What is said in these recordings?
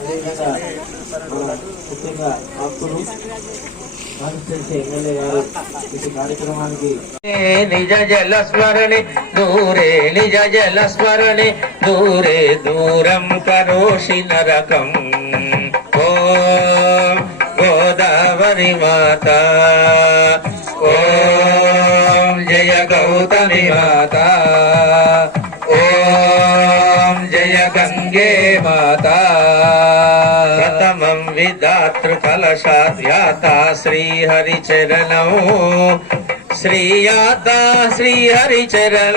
అదేవిధంగా మన ముఖ్యంగా భక్తులు నిజ జల స్మరణి దూరే నిజ జల స్మరణి దూరే దూరం కరోషి నరకం. ఓ గోదావరి మాత ఓ జయ గౌతమి మాత ఓ गंगे माता। प्रथमं विधातृकलशाध्याता श्रीहरिचरण। श्रीयाता श्रीहरिचरण।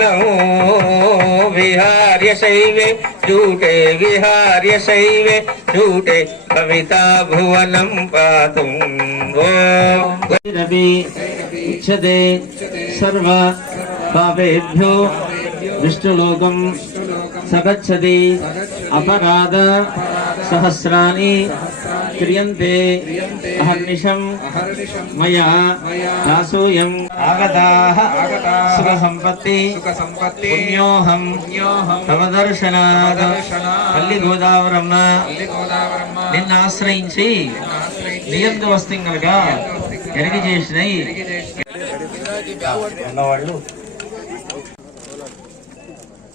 विहार्य शैवे झूठे विहार्य शैवे झूठे कविता भुवनं पातुम् सर्व पापेभ्यो विष्णुलोकम సగచ్చతి అపరాధ సహస్రాన్ని క్రియంతే అహర్నిషం మయా దాసూయం ఆగతాః సుఖ సంపత్తి సంపత్తి పుణ్యోహం తమ దర్శనాత్ తల్లి గోదావరమ్మ నిన్ను ఆశ్రయించి నియందు వస్తింగలుగా ఎరిగి చేసినాయి అన్నవాళ్ళు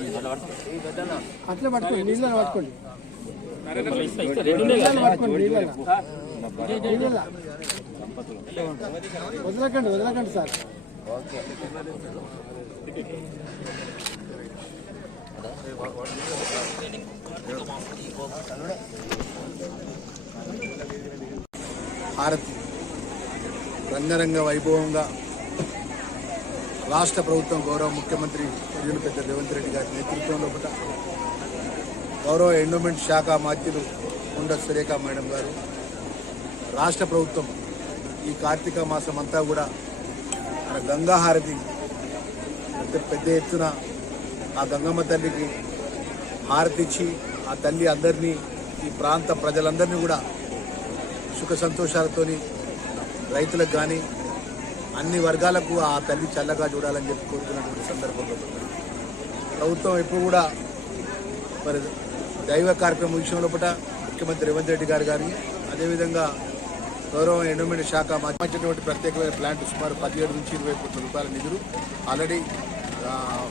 నీళ్ళని పట్టుకోండి నీళ్ళని పట్టుకోండి. వదలకండి వదలకండి సార్. హారతి రంగరంగ వైభవంగా రాష్ట్ర ప్రభుత్వం గౌరవ ముఖ్యమంత్రి ప్రజలు పెద్ద రేవంత్ రెడ్డి గారి నేతృత్వంలో కూడా గౌరవ ఎండోమెంట్ శాఖ మాత్యులు ఉండ సురేఖ మేడం గారు రాష్ట్ర ప్రభుత్వం ఈ కార్తీక మాసం అంతా కూడా మన గంగాహారతి పెద్ద పెద్ద ఎత్తున ఆ గంగమ్మ తల్లికి హారతి ఇచ్చి ఆ తల్లి అందరినీ ఈ ప్రాంత ప్రజలందరినీ కూడా సుఖ సంతోషాలతోని రైతులకు కానీ అన్ని వర్గాలకు ఆ తల్లి చల్లగా చూడాలని చెప్పి కోరుకున్నటువంటి సందర్భంలో ప్రభుత్వం ఎప్పుడు కూడా మరి దైవ కార్యక్రమం విషయంలో పూట ముఖ్యమంత్రి రేవంత్ రెడ్డి గారు కానీ అదేవిధంగా గౌరవ ఎండోమెంట్ శాఖ మధ్యమైనటువంటి ప్రత్యేకమైన ప్లాంట్ సుమారు పదిహేడు నుంచి ఇరవై కోట్ల రూపాయల నిధులు ఆల్రెడీ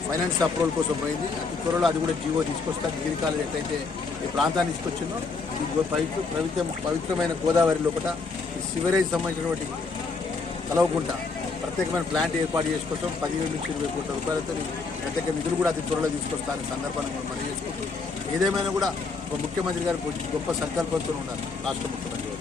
ఫైనాన్స్ అప్రూవల్ కోసం పోయింది. అతి త్వరలో అది కూడా జీవో తీసుకొస్తారు డిగ్రీ కాలేజ్ ఎట్లయితే ఈ ప్రాంతాన్ని తీసుకొచ్చిందో ఈ పవిత్ర పవిత్ర పవిత్రమైన గోదావరి లోపల ఈ సివరేజ్ సంబంధించినటువంటి కలవకుండా ప్రత్యేకమైన ప్లాంట్ ఏర్పాటు చేసుకోవడం పదిహేడు నుంచి ఇరవై కోట్ల రూపాయలతో ప్రత్యేక నిధులు కూడా అతి త్వరలో తీసుకొస్తారని సందర్భాన్ని మనం మనం చేసుకుంటూ ఏదేమైనా కూడా ఒక ముఖ్యమంత్రి గారు గొప్ప సంకల్పంతో ఉన్నారు రాష్ట్ర ముఖ్యమంత్రి గారు.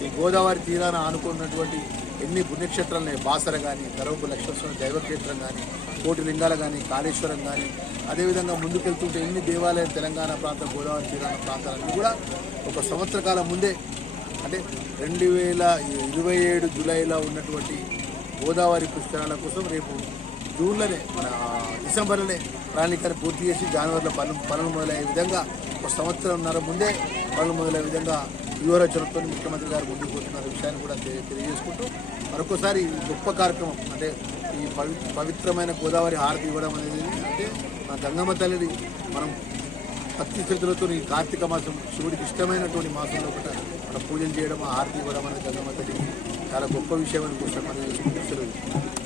ఈ గోదావరి తీరాన ఆనుకున్నటువంటి ఎన్ని పుణ్యక్షేత్రాలు బాసర కానీ తరవపు లక్ష్మణ దైవక్షేత్రం కానీ కోటి లింగాలు కానీ కాళేశ్వరం కానీ అదేవిధంగా ముందుకెళ్తుంటే ఎన్ని దేవాలయాలు తెలంగాణ ప్రాంతం గోదావరి తీరాన ప్రాంతాలన్నీ కూడా ఒక సంవత్సర కాలం ముందే అంటే రెండు వేల ఇరవై ఏడు జూలైలో ఉన్నటువంటి గోదావరి పుష్కరాల కోసం రేపు జూన్లోనే మన డిసెంబర్లోనే ప్రణాళికను పూర్తి చేసి జనవరిలో పనులు పనులు మొదలయ్యే విధంగా ఒక సంవత్సరంన్నర ముందే పనులు మొదలయ్యే విధంగా వ్యూహరచనతో ముఖ్యమంత్రి గారు ముందుకు పోతున్న విషయాన్ని కూడా తెలియజేసుకుంటూ మరొకసారి ఈ గొప్ప కార్యక్రమం అంటే ఈ పవి పవిత్రమైన గోదావరి హారతి ఇవ్వడం అనేది అంటే మన గంగమ్మ తల్లిని మనం భక్తి శ్రద్ధలతో ఈ కార్తీక మాసం శివుడికి ఇష్టమైనటువంటి మాసంలో ఒకట మన పూజలు చేయడం హారతి ఇవ్వడం అనేది చాలా గొప్ప విషయం అని కూడా